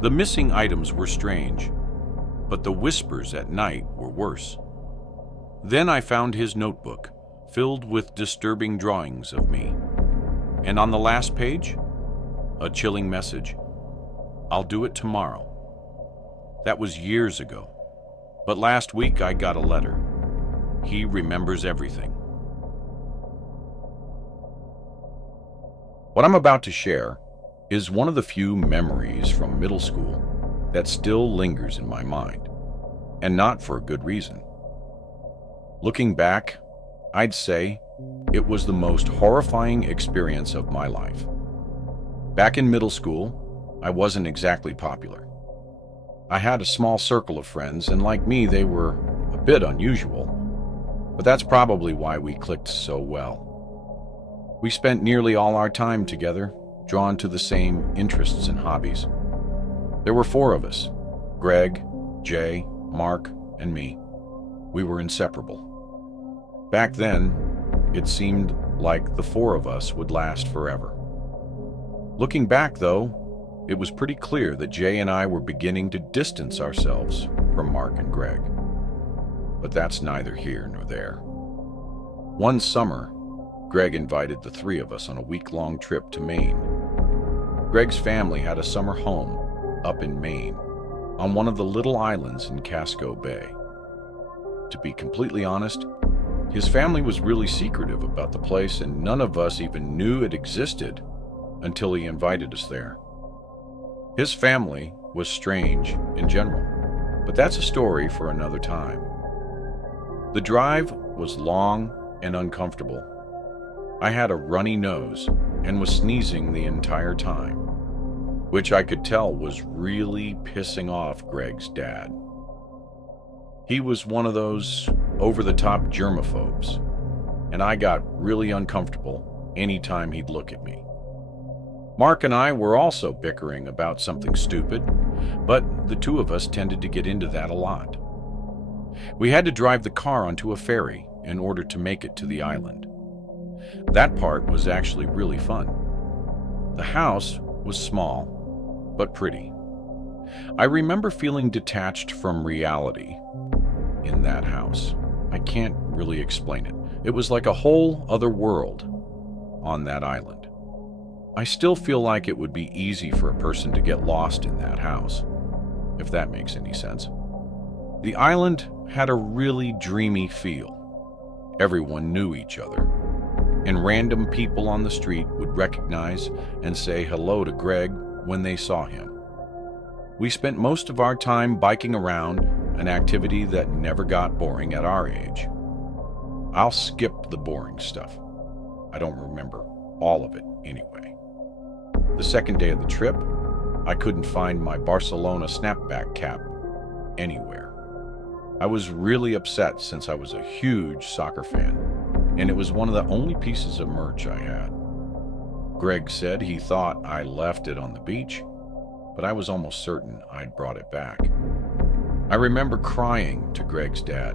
The missing items were strange, but the whispers at night were worse. Then I found his notebook, filled with disturbing drawings of me. And on the last page, a chilling message: "I'll do it tomorrow." That was years ago, but last week I got a letter. He remembers everything. What I'm about to share is one of the few memories from middle school that still lingers in my mind, and not for a good reason. Looking back, I'd say it was the most horrifying experience of my life. Back in middle school, I wasn't exactly popular. I had a small circle of friends, and like me, they were a bit unusual, but that's probably why we clicked so well. We spent nearly all our time together, drawn to the same interests and hobbies. There were 4 of us: Greg, Jay, Mark, and me. We were inseparable. Back then, it seemed like the 4 of us would last forever. Looking back, though, it was pretty clear that Jay and I were beginning to distance ourselves from Mark and Greg. But that's neither here nor there. One summer, Greg invited the 3 of us on a week-long trip to Maine. Greg's family had a summer home up in Maine, on one of the little islands in Casco Bay. To be completely honest, his family was really secretive about the place, and none of us even knew it existed until he invited us there. His family was strange in general, but that's a story for another time. The drive was long and uncomfortable. I had a runny nose and was sneezing the entire time, which I could tell was really pissing off Greg's dad. He was one of those over-the-top germaphobes, and I got really uncomfortable anytime he'd look at me. Mark and I were also bickering about something stupid, but the 2 of us tended to get into that a lot. We had to drive the car onto a ferry in order to make it to the island. That part was actually really fun. The house was small, but pretty. I remember feeling detached from reality in that house. I can't really explain it. It was like a whole other world on that island. I still feel like it would be easy for a person to get lost in that house, if that makes any sense. The island had a really dreamy feel. Everyone knew each other, and random people on the street would recognize and say hello to Greg when they saw him. We spent most of our time biking around, an activity that never got boring at our age. I'll skip the boring stuff. I don't remember all of it anyway. The second day of the trip, I couldn't find my Barcelona snapback cap anywhere. I was really upset since I was a huge soccer fan, and it was one of the only pieces of merch I had. Greg said he thought I left it on the beach, but I was almost certain I'd brought it back. I remember crying to Greg's dad,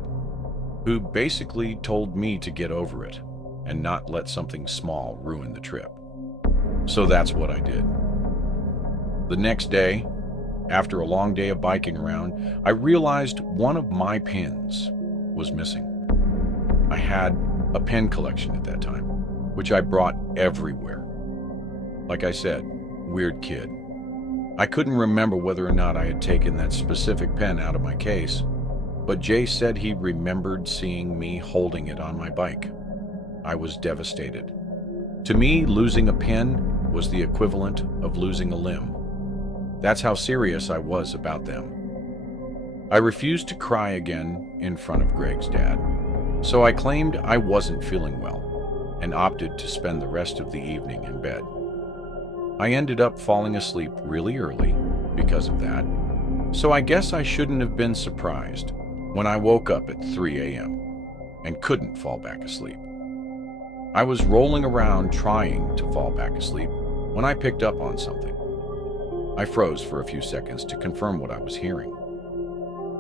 who basically told me to get over it and not let something small ruin the trip. So that's what I did. The next day, after a long day of biking around, I realized one of my pins was missing. I had a pen collection at that time, which I brought everywhere. Like I said, weird kid. I couldn't remember whether or not I had taken that specific pen out of my case, but Jay said he remembered seeing me holding it on my bike. I was devastated. To me, losing a pen was the equivalent of losing a limb. That's how serious I was about them. I refused to cry again in front of Greg's dad, so I claimed I wasn't feeling well and opted to spend the rest of the evening in bed. I ended up falling asleep really early because of that, so I guess I shouldn't have been surprised when I woke up at 3 a.m. and couldn't fall back asleep. I was rolling around trying to fall back asleep when I picked up on something. I froze for a few seconds to confirm what I was hearing.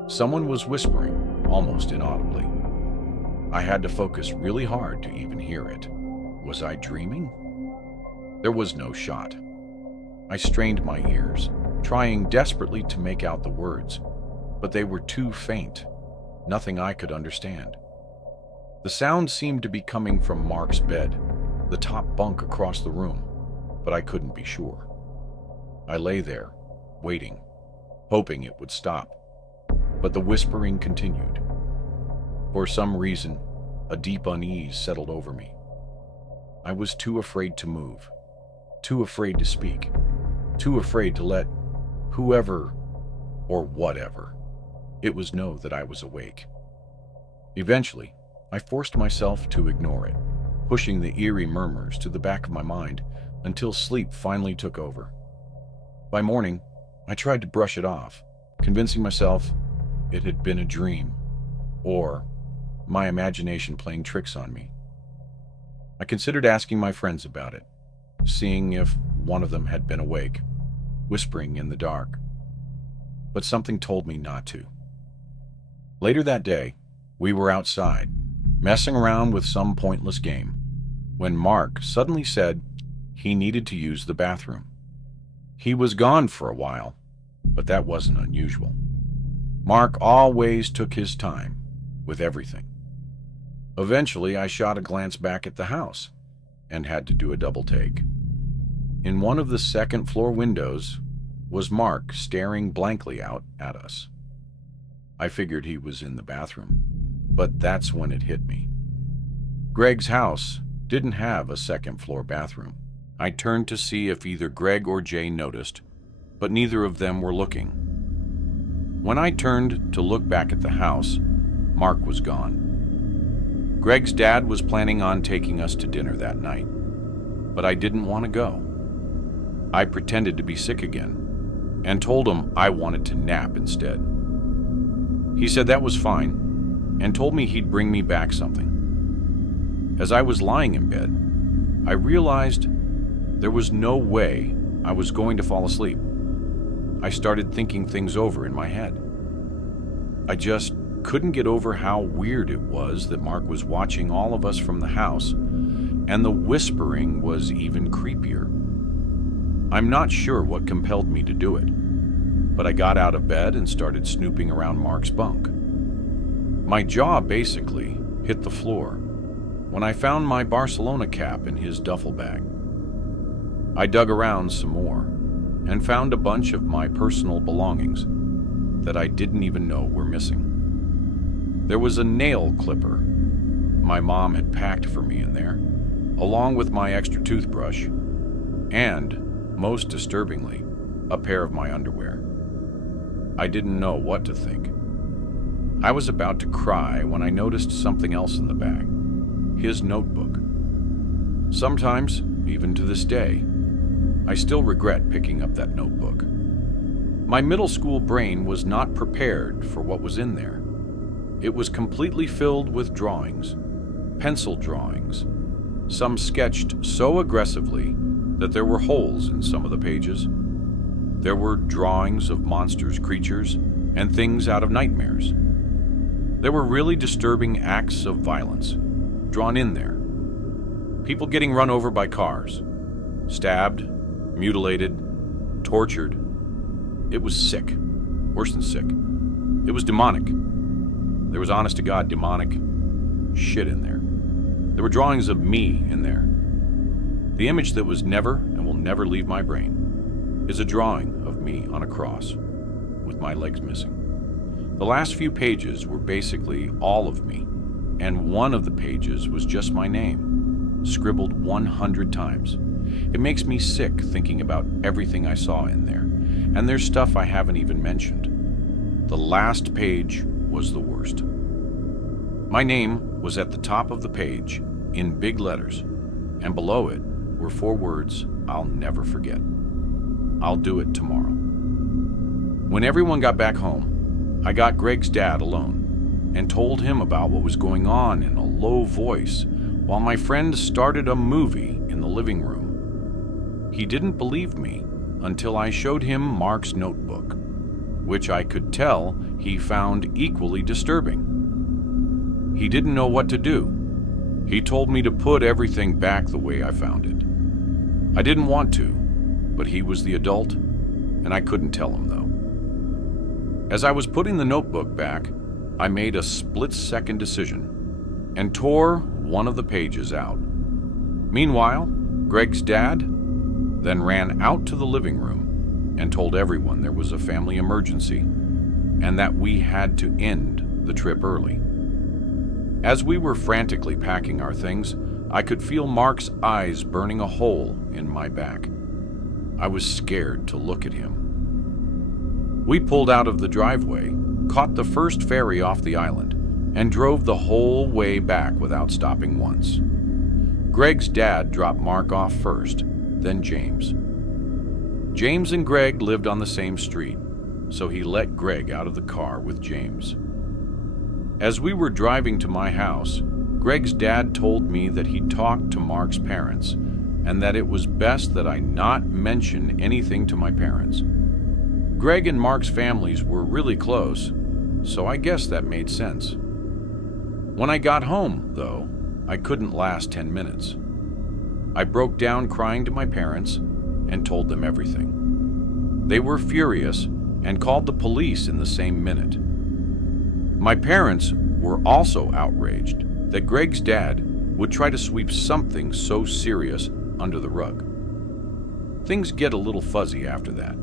Someone was whispering, almost inaudibly. I had to focus really hard to even hear it. Was I dreaming? There was no shot. I strained my ears, trying desperately to make out the words, but they were too faint, nothing I could understand. The sound seemed to be coming from Mark's bed, the top bunk across the room, but I couldn't be sure. I lay there, waiting, hoping it would stop, but the whispering continued. For some reason, a deep unease settled over me. I was too afraid to move, too afraid to speak, too afraid to let whoever or whatever it was know that I was awake. Eventually, I forced myself to ignore it, pushing the eerie murmurs to the back of my mind until sleep finally took over. By morning, I tried to brush it off, convincing myself it had been a dream, or my imagination playing tricks on me. I considered asking my friends about it, seeing if one of them had been awake, whispering in the dark. But something told me not to. Later that day, we were outside, messing around with some pointless game, when Mark suddenly said he needed to use the bathroom. He was gone for a while, but that wasn't unusual. Mark always took his time with everything. Eventually, I shot a glance back at the house and had to do a double take. In one of the second-floor windows was Mark staring blankly out at us. I figured he was in the bathroom, but that's when it hit me. Greg's house didn't have a second-floor bathroom. I turned to see if either Greg or Jay noticed, but neither of them were looking. When I turned to look back at the house, Mark was gone. Greg's dad was planning on taking us to dinner that night, but I didn't want to go. I pretended to be sick again and told him I wanted to nap instead. He said that was fine and told me he'd bring me back something. As I was lying in bed, I realized there was no way I was going to fall asleep. I started thinking things over in my head. I just couldn't get over how weird it was that Mark was watching all of us from the house, and the whispering was even creepier. I'm not sure what compelled me to do it, but I got out of bed and started snooping around Mark's bunk. My jaw basically hit the floor when I found my Barcelona cap in his duffel bag. I dug around some more and found a bunch of my personal belongings that I didn't even know were missing. There was a nail clipper my mom had packed for me in there, along with my extra toothbrush, and, most disturbingly, a pair of my underwear. I didn't know what to think. I was about to cry when I noticed something else in the bag, his notebook. Sometimes, even to this day, I still regret picking up that notebook. My middle school brain was not prepared for what was in there. It was completely filled with drawings, pencil drawings, some sketched so aggressively that there were holes in some of the pages. There were drawings of monsters, creatures, and things out of nightmares. There were really disturbing acts of violence drawn in there. People getting run over by cars, stabbed, mutilated, tortured. It was sick, worse than sick. It was demonic. There was honest-to-God demonic shit in there. There were drawings of me in there. The image that was never and will never leave my brain is a drawing of me on a cross with my legs missing. The last few pages were basically all of me, and one of the pages was just my name, scribbled 100 times. It makes me sick thinking about everything I saw in there, and there's stuff I haven't even mentioned. The last page was the worst. My name was at the top of the page in big letters, and below it were 4 words I'll never forget. I'll do it tomorrow. When everyone got back home, I got Greg's dad alone and told him about what was going on in a low voice while my friend started a movie in the living room. He didn't believe me until I showed him Mark's notebook, which I could tell he found equally disturbing. He didn't know what to do. He told me to put everything back the way I found it. I didn't want to, but he was the adult, and I couldn't tell him though. As I was putting the notebook back, I made a split-second decision and tore one of the pages out. Meanwhile, Greg's dad then ran out to the living room and told everyone there was a family emergency and that we had to end the trip early. As we were frantically packing our things, I could feel Mark's eyes burning a hole in my back. I was scared to look at him. We pulled out of the driveway, caught the first ferry off the island, and drove the whole way back without stopping once. Greg's dad dropped Mark off first, then James. James and Greg lived on the same street, so he let Greg out of the car with James. As we were driving to my house, Greg's dad told me that he'd talked to Mark's parents and that it was best that I not mention anything to my parents. Greg and Mark's families were really close, so I guess that made sense. When I got home, though, I couldn't last 10 minutes. I broke down crying to my parents and told them everything. They were furious and called the police in the same minute. My parents were also outraged that Greg's dad would try to sweep something so serious under the rug. Things get a little fuzzy after that.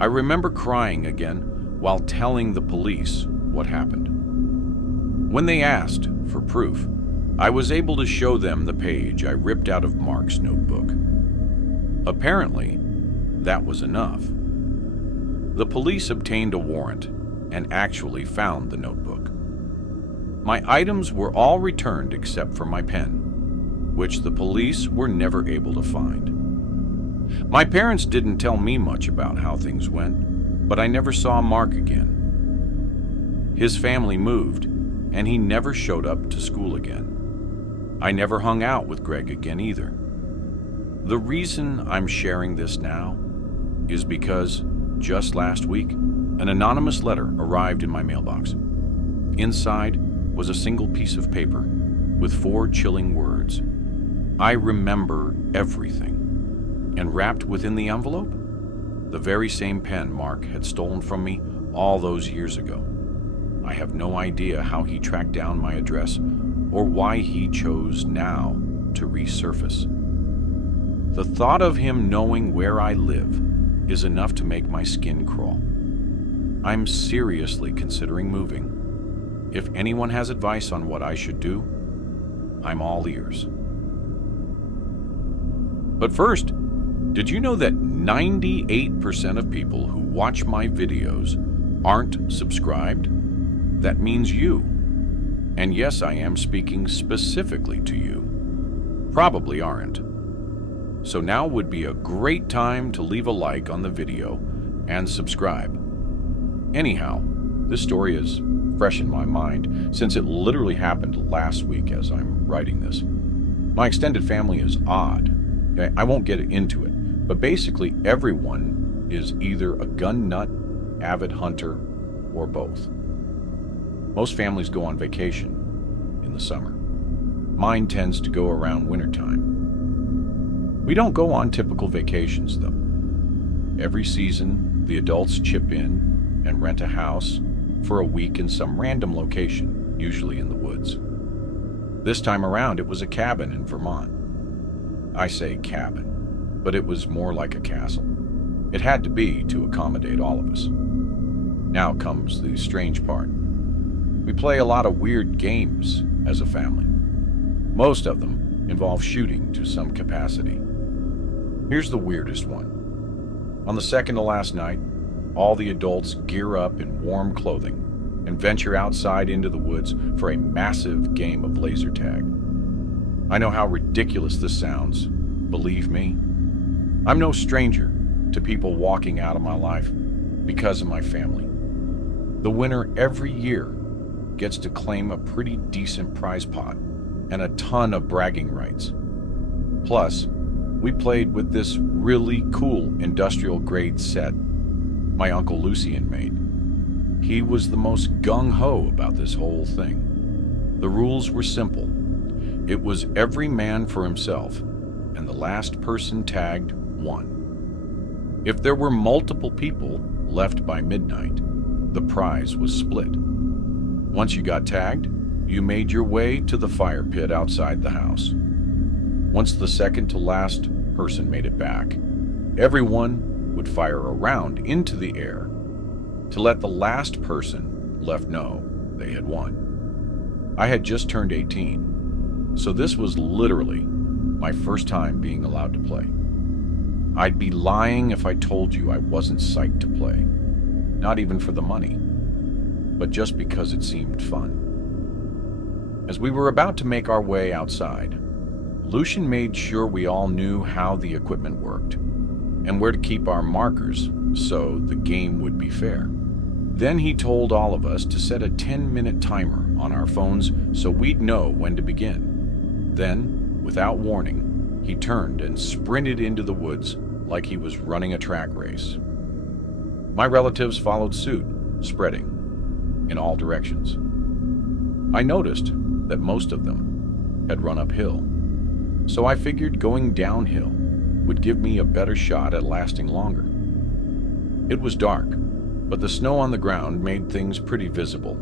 I remember crying again while telling the police what happened. When they asked for proof, I was able to show them the page I ripped out of Mark's notebook. Apparently, that was enough. The police obtained a warrant and actually found the notebook. My items were all returned except for my pen, which the police were never able to find. My parents didn't tell me much about how things went, but I never saw Mark again. His family moved, and he never showed up to school again. I never hung out with Greg again either. The reason I'm sharing this now is because just last week, an anonymous letter arrived in my mailbox. Inside was a single piece of paper with 4 chilling words. I remember everything. And wrapped within the envelope, the very same pen Mark had stolen from me all those years ago. I have no idea how he tracked down my address or why he chose now to resurface. The thought of him knowing where I live is enough to make my skin crawl. I'm seriously considering moving. If anyone has advice on what I should do, I'm all ears. But first, did you know that 98% of people who watch my videos aren't subscribed? That means you. And yes, I am speaking specifically to you. Probably aren't. So now would be a great time to leave a like on the video and subscribe. Anyhow, this story is fresh in my mind since it literally happened last week as I'm writing this. My extended family is odd. Okay? I won't get into it, but basically everyone is either a gun nut, avid hunter, or both. Most families go on vacation in the summer. Mine tends to go around wintertime. We don't go on typical vacations though. Every season, the adults chip in and rent a house for a week in some random location, usually in the woods. This time around, it was a cabin in Vermont. I say cabin, but it was more like a castle. It had to be to accommodate all of us. Now comes the strange part. We play a lot of weird games as a family. Most of them involve shooting to some capacity. Here's the weirdest one. On the second to last night, all the adults gear up in warm clothing and venture outside into the woods for a massive game of laser tag. I know how ridiculous this sounds. Believe me, I'm no stranger to people walking out of my life because of my family. The winner every year gets to claim a pretty decent prize pot and a ton of bragging rights. Plus, we played with this really cool industrial grade set my Uncle Lucien made. He was the most gung-ho about this whole thing. The rules were simple. It was every man for himself, and the last person tagged won. If there were multiple people left by midnight, the prize was split. Once you got tagged, you made your way to the fire pit outside the house. Once the second to last person made it back, everyone would fire a round into the air to let the last person left know they had won. I had just turned 18, so this was literally my first time being allowed to play. I'd be lying if I told you I wasn't psyched to play, not even for the money, but just because it seemed fun. As we were about to make our way outside, Lucian made sure we all knew how the equipment worked and where to keep our markers so the game would be fair. Then he told all of us to set a 10-minute timer on our phones so we'd know when to begin. Then, without warning, he turned and sprinted into the woods like he was running a track race. My relatives followed suit, spreading in all directions. I noticed that most of them had run uphill, so I figured going downhill would give me a better shot at lasting longer. It was dark, but the snow on the ground made things pretty visible.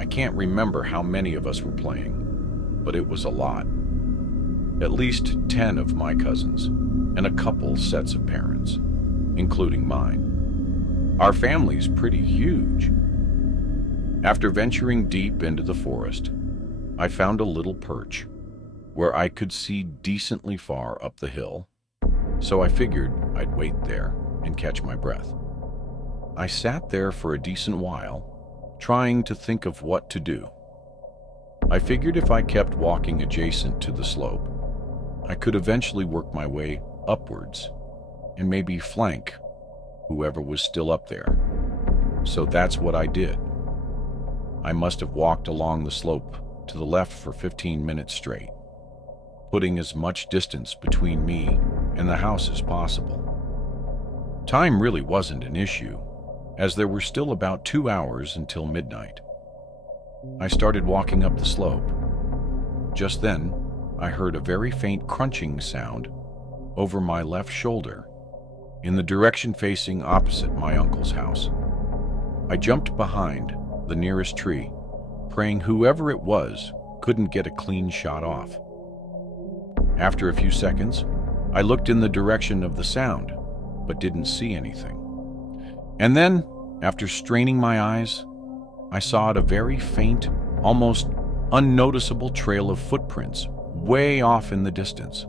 I can't remember how many of us were playing, but it was a lot. At least 10 of my cousins, and a couple sets of parents, including mine. Our family's pretty huge. After venturing deep into the forest, I found a little perch where I could see decently far up the hill, so I figured I'd wait there and catch my breath. I sat there for a decent while, trying to think of what to do. I figured if I kept walking adjacent to the slope, I could eventually work my way upwards and maybe flank whoever was still up there. So that's what I did. I must have walked along the slope to the left for 15 minutes straight, putting as much distance between me and the house as possible. Time really wasn't an issue, as there were still about 2 hours until midnight. I started walking up the slope. Just then, I heard a very faint crunching sound over my left shoulder in the direction facing opposite my uncle's house. I jumped behind the nearest tree, praying whoever it was couldn't get a clean shot off. After a few seconds, I looked in the direction of the sound, but didn't see anything. And then, after straining my eyes, I saw a very faint, almost unnoticeable trail of footprints way off in the distance.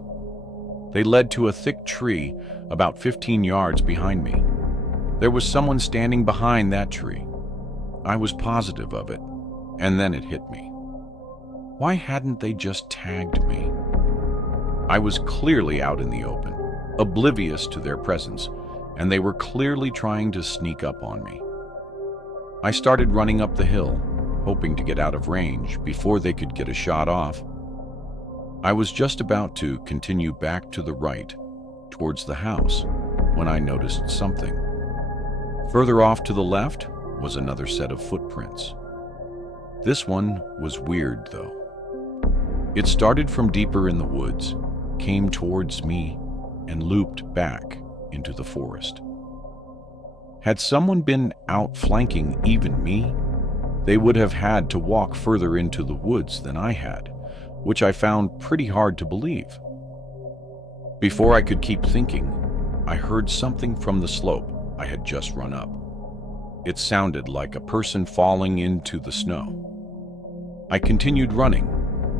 They led to a thick tree about 15 yards behind me. There was someone standing behind that tree. I was positive of it, and then it hit me. Why hadn't they just tagged me? I was clearly out in the open, oblivious to their presence, and they were clearly trying to sneak up on me. I started running up the hill, hoping to get out of range before they could get a shot off. I was just about to continue back to the right, towards the house, when I noticed something. Further off to the left was another set of footprints. This one was weird, though. It started from deeper in the woods, came towards me, and looped back into the forest. Had someone been outflanking even me, they would have had to walk further into the woods than I had, which I found pretty hard to believe. Before I could keep thinking, I heard something from the slope I had just run up. It sounded like a person falling into the snow. I continued running,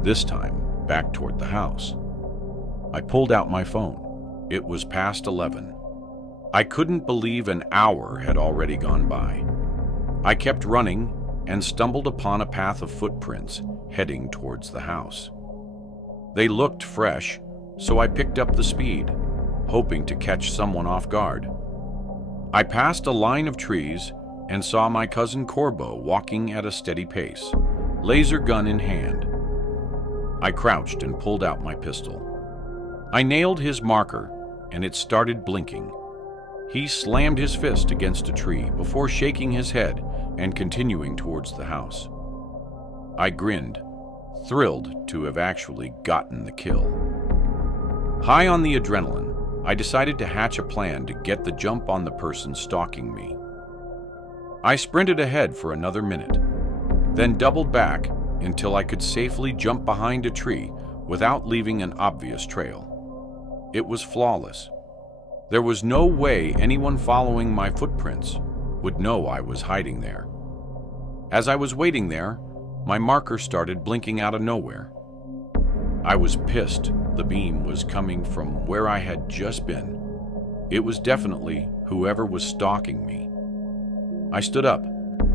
this time back toward the house. I pulled out my phone. It was past 11. I couldn't believe an hour had already gone by. I kept running and stumbled upon a path of footprints heading towards the house. They looked fresh, so I picked up the speed, hoping to catch someone off guard. I passed a line of trees and saw my cousin Corbo walking at a steady pace, laser gun in hand. I crouched and pulled out my pistol. I nailed his marker, and it started blinking. He slammed his fist against a tree before shaking his head and continuing towards the house. I grinned, thrilled to have actually gotten the kill. High on the adrenaline, I decided to hatch a plan to get the jump on the person stalking me. I sprinted ahead for another minute, then doubled back until I could safely jump behind a tree without leaving an obvious trail. It was flawless. There was no way anyone following my footprints would know I was hiding there. As I was waiting there, my marker started blinking out of nowhere. I was pissed the beam was coming from where I had just been. It was definitely whoever was stalking me. I stood up,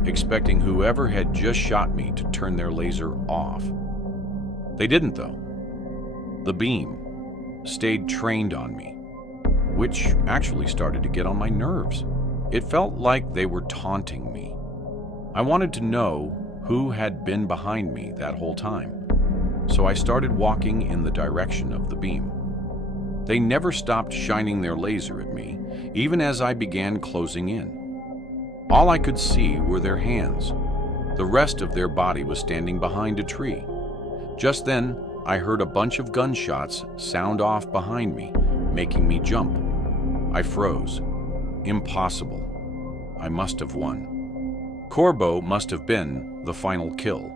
expecting whoever had just shot me to turn their laser off. They didn't, though. The beam stayed trained on me, which actually started to get on my nerves. It felt like they were taunting me. I wanted to know who had been behind me that whole time, so I started walking in the direction of the beam. They never stopped shining their laser at me, even as I began closing in. All I could see were their hands. The rest of their body was standing behind a tree. Just then, I heard a bunch of gunshots sound off behind me, making me jump. I froze. Impossible. I must have won. Corbo must have been the final kill.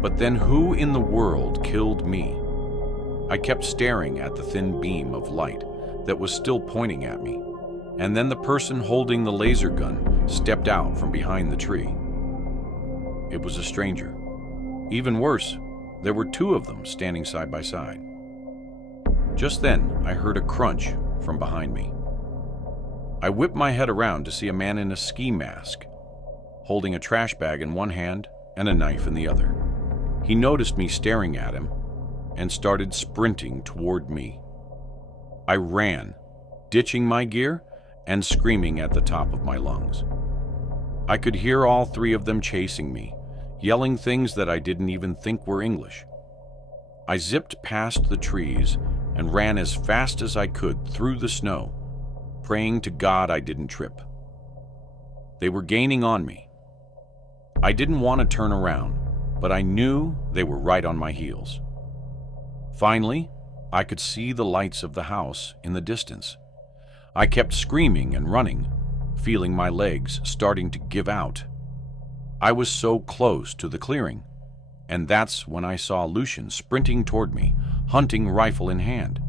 But then who in the world killed me? I kept staring at the thin beam of light that was still pointing at me, and then the person holding the laser gun stepped out from behind the tree. It was a stranger. Even worse, there were two of them standing side by side. Just then, I heard a crunch from behind me. I whipped my head around to see a man in a ski mask, holding a trash bag in one hand and a knife in the other. He noticed me staring at him and started sprinting toward me. I ran, ditching my gear and screaming at the top of my lungs. I could hear all three of them chasing me, yelling things that I didn't even think were English. I zipped past the trees and ran as fast as I could through the snow, praying to God I didn't trip. They were gaining on me. I didn't want to turn around, but I knew they were right on my heels. Finally, I could see the lights of the house in the distance. I kept screaming and running, feeling my legs starting to give out. I was so close to the clearing, and that's when I saw Lucian sprinting toward me, hunting rifle in hand.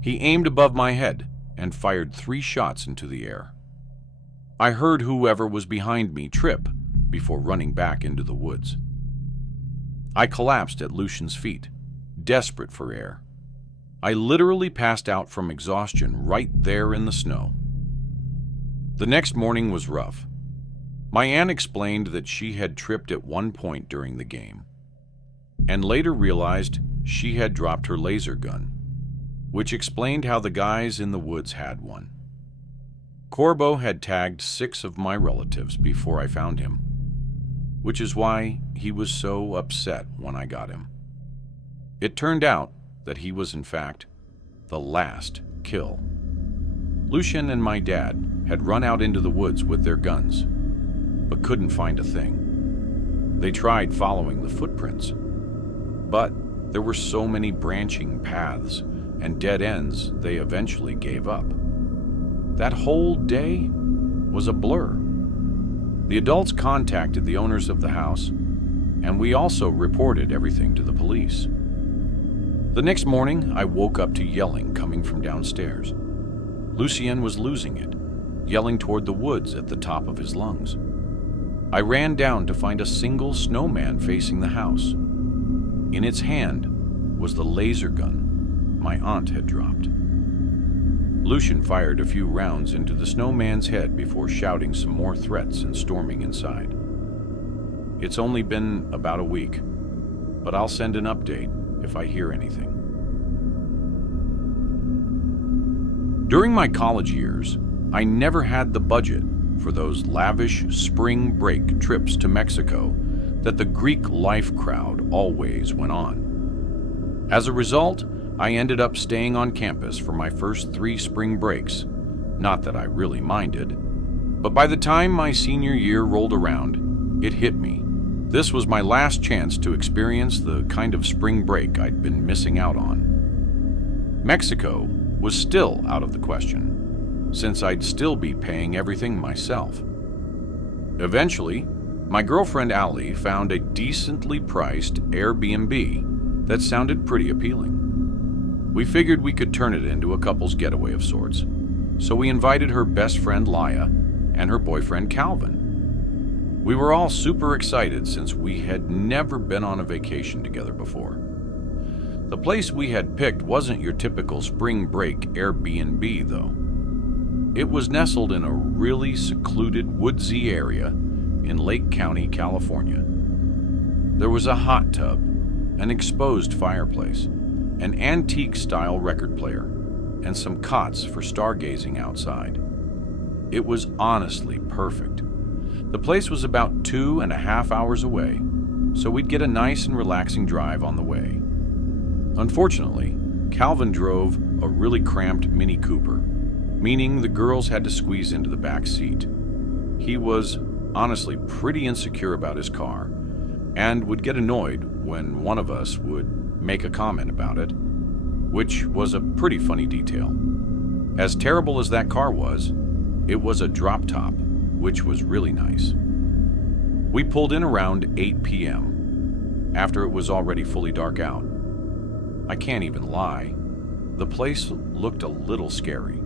He aimed above my head and fired 3 shots into the air. I heard whoever was behind me trip before running back into the woods. I collapsed at Lucian's feet, desperate for air. I literally passed out from exhaustion right there in the snow. The next morning was rough. My aunt explained that she had tripped at one point during the game, and later realized she had dropped her laser gun, which explained how the guys in the woods had one. Corbo had tagged 6 of my relatives before I found him, which is why he was so upset when I got him. It turned out that he was in fact the last kill. Lucian and my dad had run out into the woods with their guns, but couldn't find a thing. They tried following the footprints, but there were so many branching paths and dead ends they eventually gave up. That whole day was a blur. The adults contacted the owners of the house, and we also reported everything to the police. The next morning, I woke up to yelling coming from downstairs. Lucien was losing it, yelling toward the woods at the top of his lungs. I ran down to find a single snowman facing the house. In its hand was the laser gun my aunt had dropped. Lucien fired a few rounds into the snowman's head before shouting some more threats and storming inside. It's only been about a week, but I'll send an update if I hear anything. During my college years, I never had the budget for those lavish spring break trips to Mexico that the Greek life crowd always went on. As a result, I ended up staying on campus for my first 3 spring breaks. Not that I really minded, but by the time my senior year rolled around, it hit me. This was my last chance to experience the kind of spring break I'd been missing out on. Mexico was still out of the question, since I'd still be paying everything myself. Eventually, my girlfriend Allie found a decently priced Airbnb that sounded pretty appealing. We figured we could turn it into a couple's getaway of sorts, so we invited her best friend Laya and her boyfriend Calvin. We were all super excited since we had never been on a vacation together before. The place we had picked wasn't your typical spring break Airbnb, though. It was nestled in a really secluded woodsy area in Lake County, California. There was a hot tub, an exposed fireplace, an antique-style record player, and some cots for stargazing outside. It was honestly perfect. The place was about 2.5 hours away, so we'd get a nice and relaxing drive on the way. Unfortunately, Calvin drove a really cramped Mini Cooper, meaning the girls had to squeeze into the back seat. He was honestly pretty insecure about his car and would get annoyed when one of us would make a comment about it, which was a pretty funny detail. As terrible as that car was, it was a drop top, which was really nice. We pulled in around 8 p.m., after it was already fully dark out. I can't even lie, the place looked a little scary.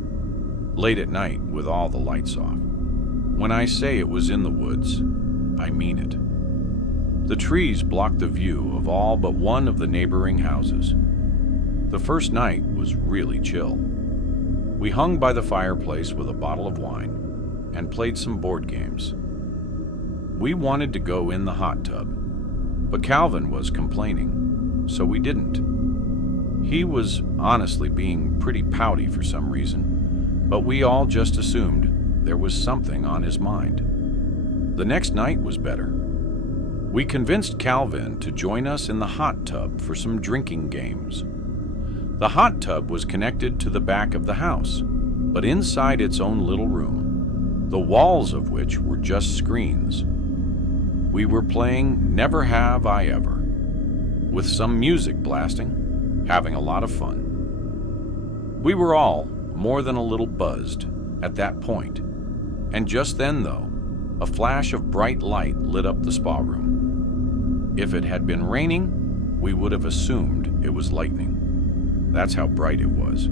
Late at night with all the lights off. When I say it was in the woods, I mean it. The trees blocked the view of all but one of the neighboring houses. The first night was really chill. We hung by the fireplace with a bottle of wine and played some board games. We wanted to go in the hot tub, but Calvin was complaining, so we didn't. He was honestly being pretty pouty for some reason, but we all just assumed there was something on his mind. The next night was better. We convinced Calvin to join us in the hot tub for some drinking games. The hot tub was connected to the back of the house, but inside its own little room, the walls of which were just screens. We were playing Never Have I Ever, with some music blasting, having a lot of fun. We were all more than a little buzzed at that point, and just then, though, a flash of bright light lit up the spa room. If it had been raining, we would have assumed it was lightning. That's how bright it was.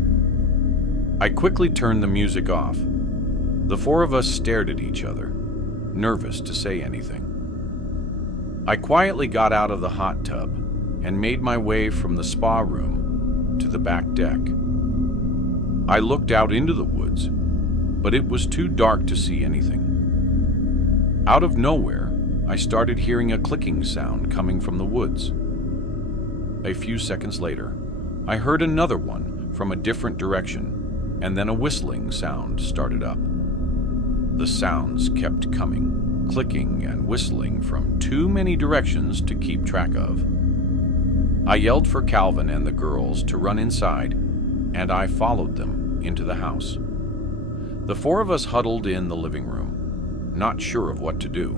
I quickly turned the music off. The four of us stared at each other, nervous to say anything. I quietly got out of the hot tub and made my way from the spa room to the back deck. I looked out into the woods, but it was too dark to see anything. Out of nowhere, I started hearing a clicking sound coming from the woods. A few seconds later, I heard another one from a different direction, and then a whistling sound started up. The sounds kept coming, clicking and whistling from too many directions to keep track of. I yelled for Calvin and the girls to run inside, and I followed them into the house. The four of us huddled in the living room, not sure of what to do.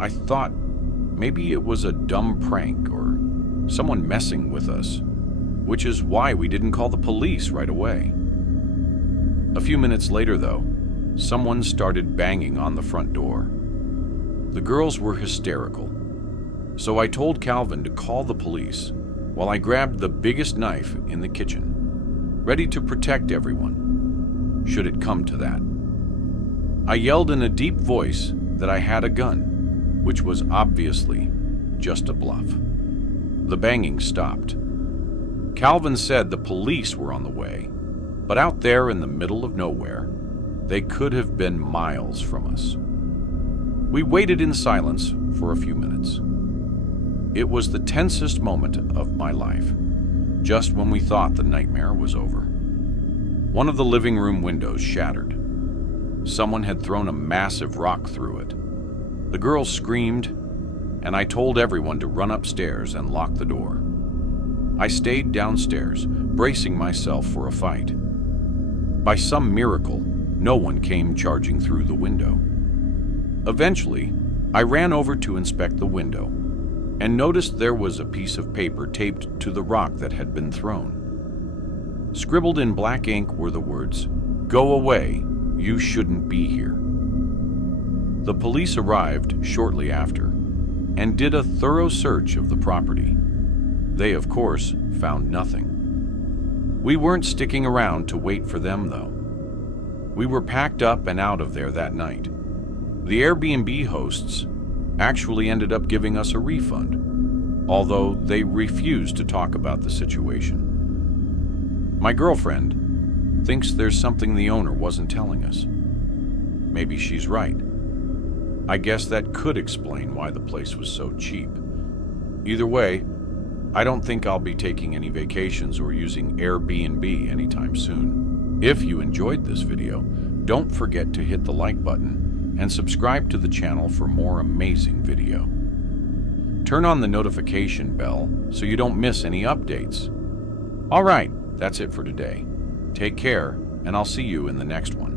I thought maybe it was a dumb prank or someone messing with us, which is why we didn't call the police right away. A few minutes later, though, someone started banging on the front door. The girls were hysterical, so I told Calvin to call the police while I grabbed the biggest knife in the kitchen, ready to protect everyone, should it come to that. I yelled in a deep voice that I had a gun, which was obviously just a bluff. The banging stopped. Calvin said the police were on the way, but out there in the middle of nowhere, they could have been miles from us. We waited in silence for a few minutes. It was the tensest moment of my life, just when we thought the nightmare was over. One of the living room windows shattered. Someone had thrown a massive rock through it. The girls screamed, and I told everyone to run upstairs and lock the door. I stayed downstairs, bracing myself for a fight. By some miracle, no one came charging through the window. Eventually, I ran over to inspect the window and noticed there was a piece of paper taped to the rock that had been thrown. Scribbled in black ink were the words, "Go away, you shouldn't be here." The police arrived shortly after and did a thorough search of the property. They, of course, found nothing. We weren't sticking around to wait for them, though. We were packed up and out of there that night. The Airbnb hosts actually ended up giving us a refund, although they refused to talk about the situation. My girlfriend thinks there's something the owner wasn't telling us. Maybe she's right. I guess that could explain why the place was so cheap. Either way, I don't think I'll be taking any vacations or using Airbnb anytime soon. If you enjoyed this video, don't forget to hit the like button and subscribe to the channel for more amazing video. Turn on the notification bell so you don't miss any updates. All right, that's it for today. Take care, and I'll see you in the next one.